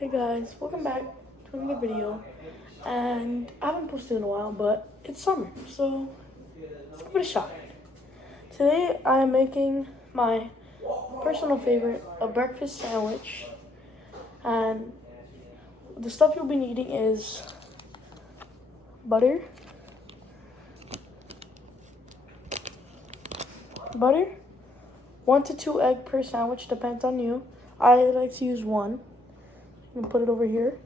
Hey guys, welcome back to another video. And I haven't posted in a while, but it's summer, so let's give it a shot. Today I am making my personal favorite, a breakfast sandwich. And the stuff you'll be needing is butter, 1 to 2 eggs per sandwich, depends on you. I like to use 1. You can put it over here.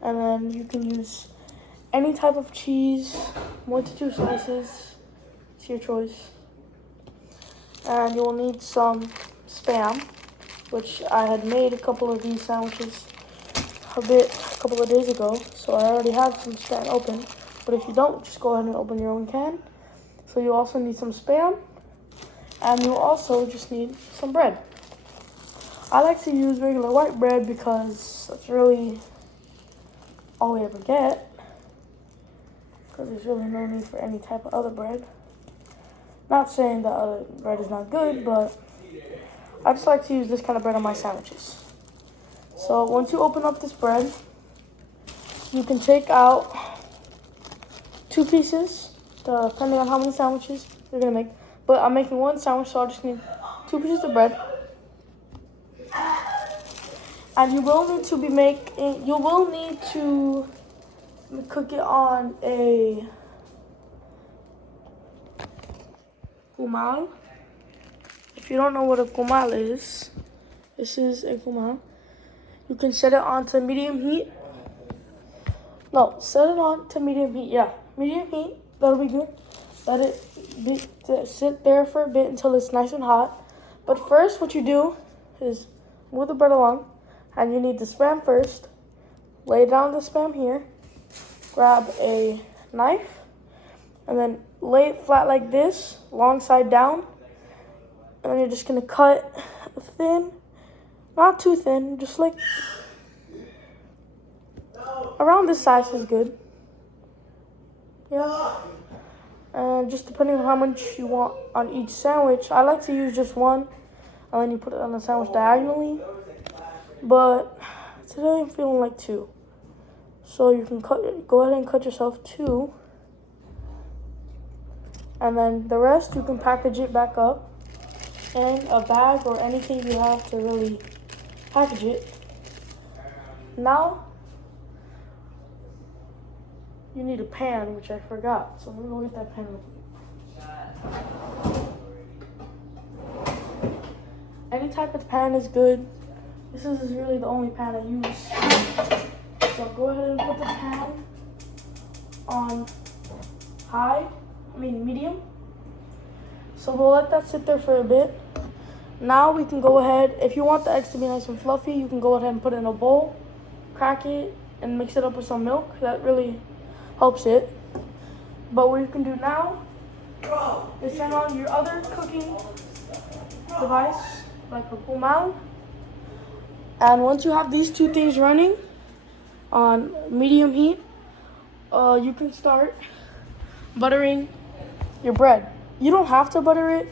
And then you can use any type of cheese, 1 to 2 slices. It's your choice. And you will need some Spam, which I had made a couple of these sandwiches a couple of days ago. So I already have some Spam open. But if you don't, just go ahead and open your own can. So you also need some Spam. And you also just need some bread. I like to use regular white bread because that's really all we ever get. Because there's really no need for any type of other bread. Not saying that other bread is not good, but I just like to use this kind of bread on my sandwiches. So once you open up this bread, you can take out 2 pieces, depending on how many sandwiches you're gonna make. But I'm making 1 sandwich, so I just need 2 pieces of bread. And you will need to cook it on a comal. If you don't know what a comal is, this is a comal. You can set it on to medium heat. No, set it on to medium heat. Yeah, medium heat. That'll be good. Let it sit there for a bit until it's nice and hot. But first, what you do is move the bread along. And you need the Spam first. Lay down the Spam here. Grab a knife. And then lay it flat like this, long side down. And then you're just going to cut thin. Not too thin, just like around this size is good. Yeah. And just depending on how much you want on each sandwich. I like to use just 1. And then you put it on the sandwich diagonally. But today I'm feeling like 2. So you can go ahead and cut yourself 2. And then the rest you can package it back up in a bag or anything you have to really package it. Now you need a pan, which I forgot. So let me go get that pan real quick. Any type of pan is good. This is really the only pan I use. So go ahead and put the pan on medium. So we'll let that sit there for a bit. Now we can go ahead, if you want the eggs to be nice and fluffy, you can go ahead and put it in a bowl, crack it, and mix it up with some milk. That really helps it. But what you can do now is turn on your other cooking device, like a comal. And once you have these 2 things running on medium heat, you can start buttering your bread. You don't have to butter it,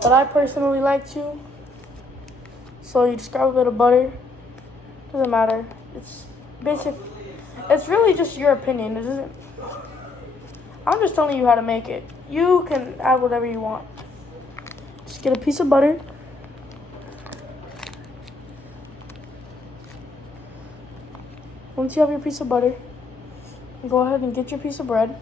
but I personally like to. So you just grab a bit of butter. Doesn't matter. It's basic. It's really just your opinion. It isn't. I'm just telling you how to make it. You can add whatever you want. Just get a piece of butter. Once you have your piece of butter, go ahead and get your piece of bread.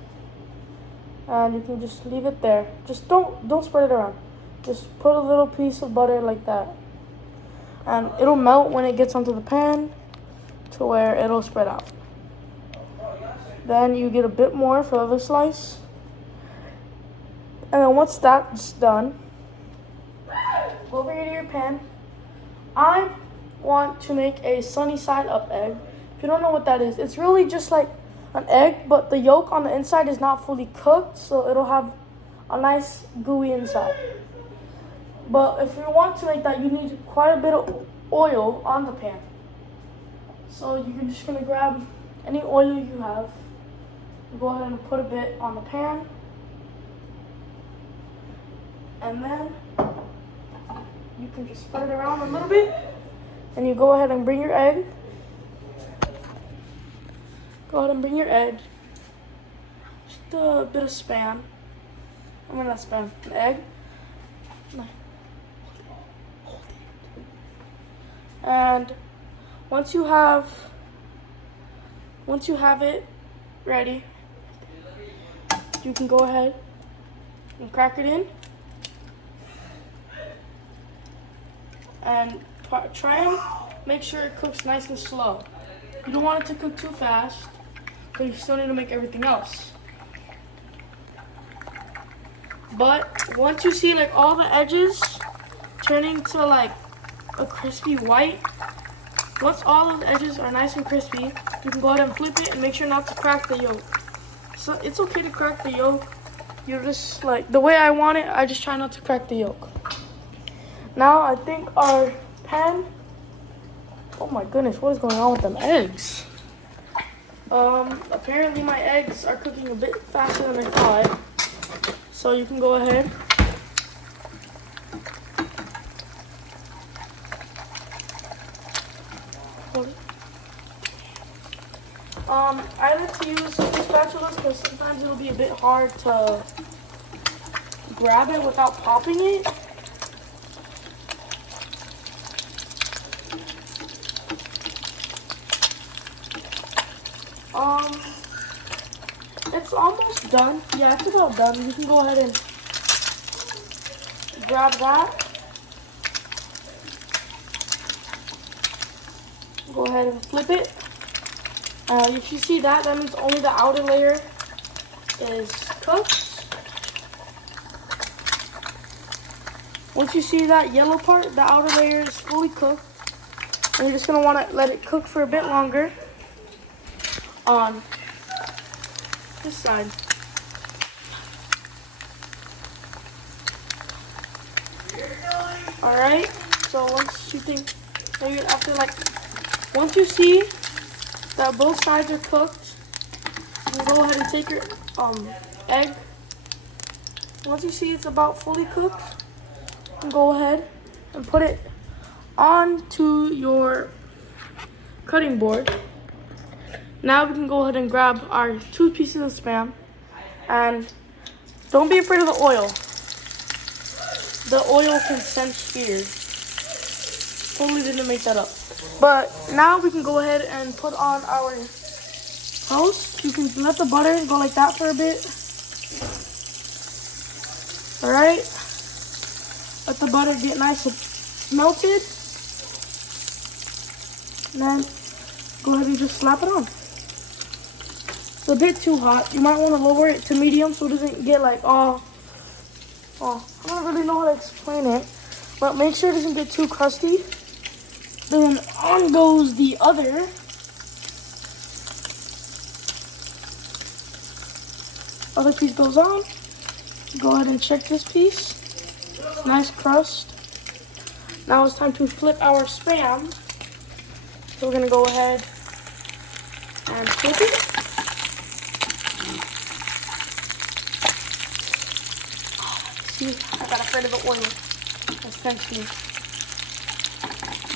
And you can just leave it there. Just don't spread it around. Just put a little piece of butter like that. And it'll melt when it gets onto the pan to where it'll spread out. Then you get a bit more for the other slice. And then once that's done, go over here to your pan. I want to make a sunny side up egg. If you don't know what that is, it's really just like an egg, but the yolk on the inside is not fully cooked, so it'll have a nice gooey inside. But if you want to make that, you need quite a bit of oil on the pan. So you're just gonna grab any oil you have, go ahead and put a bit on the pan, and then you can just spread it around a little bit, and you go ahead and bring your egg. Go ahead and bring your egg. Just a bit of Spam. I mean not Spam, an egg. And once you have it ready, you can go ahead and crack it in. And try and make sure it cooks nice and slow. You don't want it to cook too fast, but you still need to make everything else. But once you see like all the edges turning to like a crispy white, once all of the edges are nice and crispy, you can go ahead and flip it and make sure not to crack the yolk. So it's okay to crack the yolk. You're just like, the way I want it, I just try not to crack the yolk. Now I think our pan, oh my goodness, what is going on with them eggs? Apparently my eggs are cooking a bit faster than I thought. So you can go ahead. I like to use these spatulas because sometimes it'll be a bit hard to grab it without popping it. It's almost done. Yeah, it's about done. You can go ahead and grab that. Go ahead and flip it. If you see that, that means only the outer layer is cooked. Once you see that yellow part, the outer layer is fully cooked. And you're just going to want to let it cook for a bit longer on this side. Alright, so once you think, maybe after once you see that both sides are cooked, you can go ahead and take your egg. Once you see it's about fully cooked, you can go ahead and put it onto your cutting board. Now we can go ahead and grab our 2 pieces of Spam, and don't be afraid of the oil. The oil can sense fear. Totally didn't make that up. But now we can go ahead and put on our toast. You can let the butter go like that for a bit. Alright. Let the butter get nice and melted. And then go ahead and just slap it on. It's a bit too hot. You might want to lower it to medium so it doesn't get like I don't really know how to explain it. But make sure it doesn't get too crusty. Then on goes the other. Other piece goes on. Go ahead and check this piece. It's nice crust. Now it's time to flip our Spam. So we're gonna go ahead and flip it. See, I got afraid of the oil, essentially.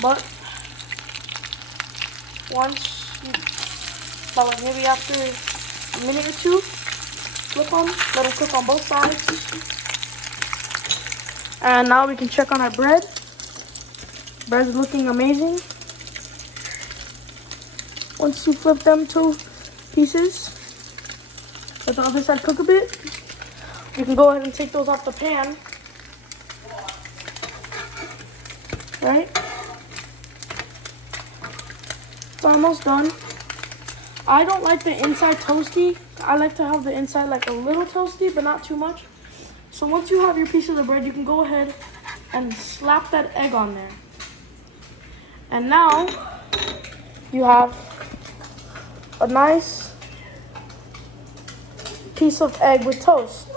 But once you, maybe after a minute or two, flip them, let them cook on both sides. And now we can check on our bread. Bread's looking amazing. Once you flip them 2 pieces, let the other side cook a bit. You can go ahead and take those off the pan. Right? It's almost done. I don't like the inside toasty. I like to have the inside like a little toasty, but not too much. So once you have your piece of the bread, you can go ahead and slap that egg on there. And now you have a nice piece of egg with toast.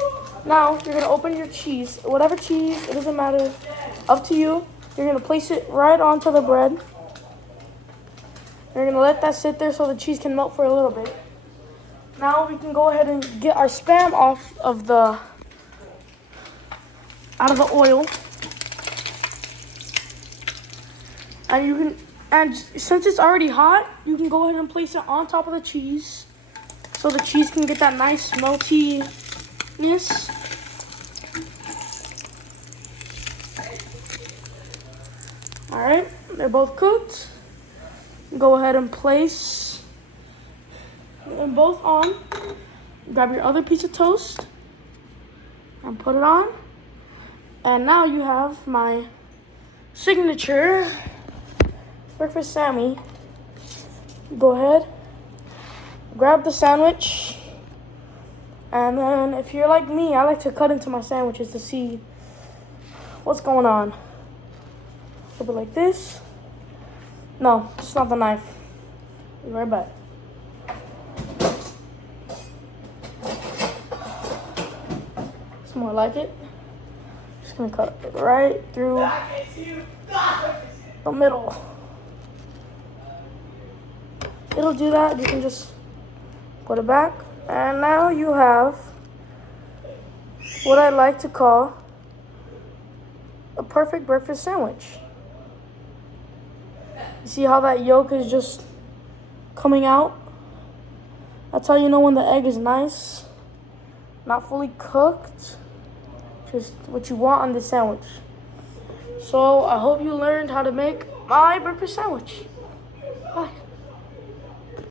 Now you're gonna open your cheese, whatever cheese, it doesn't matter, up to you. You're gonna place it right onto the bread. You're gonna let that sit there so the cheese can melt for a little bit. Now we can go ahead and get our Spam out of the oil. And since it's already hot, you can go ahead and place it on top of the cheese. so the cheese can get that nice meltiness. All right, they're both cooked. Go ahead and place them both on. Grab your other piece of toast and put it on. And now you have my signature breakfast Sammy. Go ahead, grab the sandwich. And then if you're like me, I like to cut into my sandwiches to see what's going on. A bit like this. No, it's not the knife. Be right back. It's more like it. Just gonna cut it right through the middle. It'll do that. You can just put it back. And now you have what I like to call a perfect breakfast sandwich. You see how that yolk is just coming out? That's how you know when the egg is nice, not fully cooked, just what you want on the sandwich. So I hope you learned how to make my breakfast sandwich.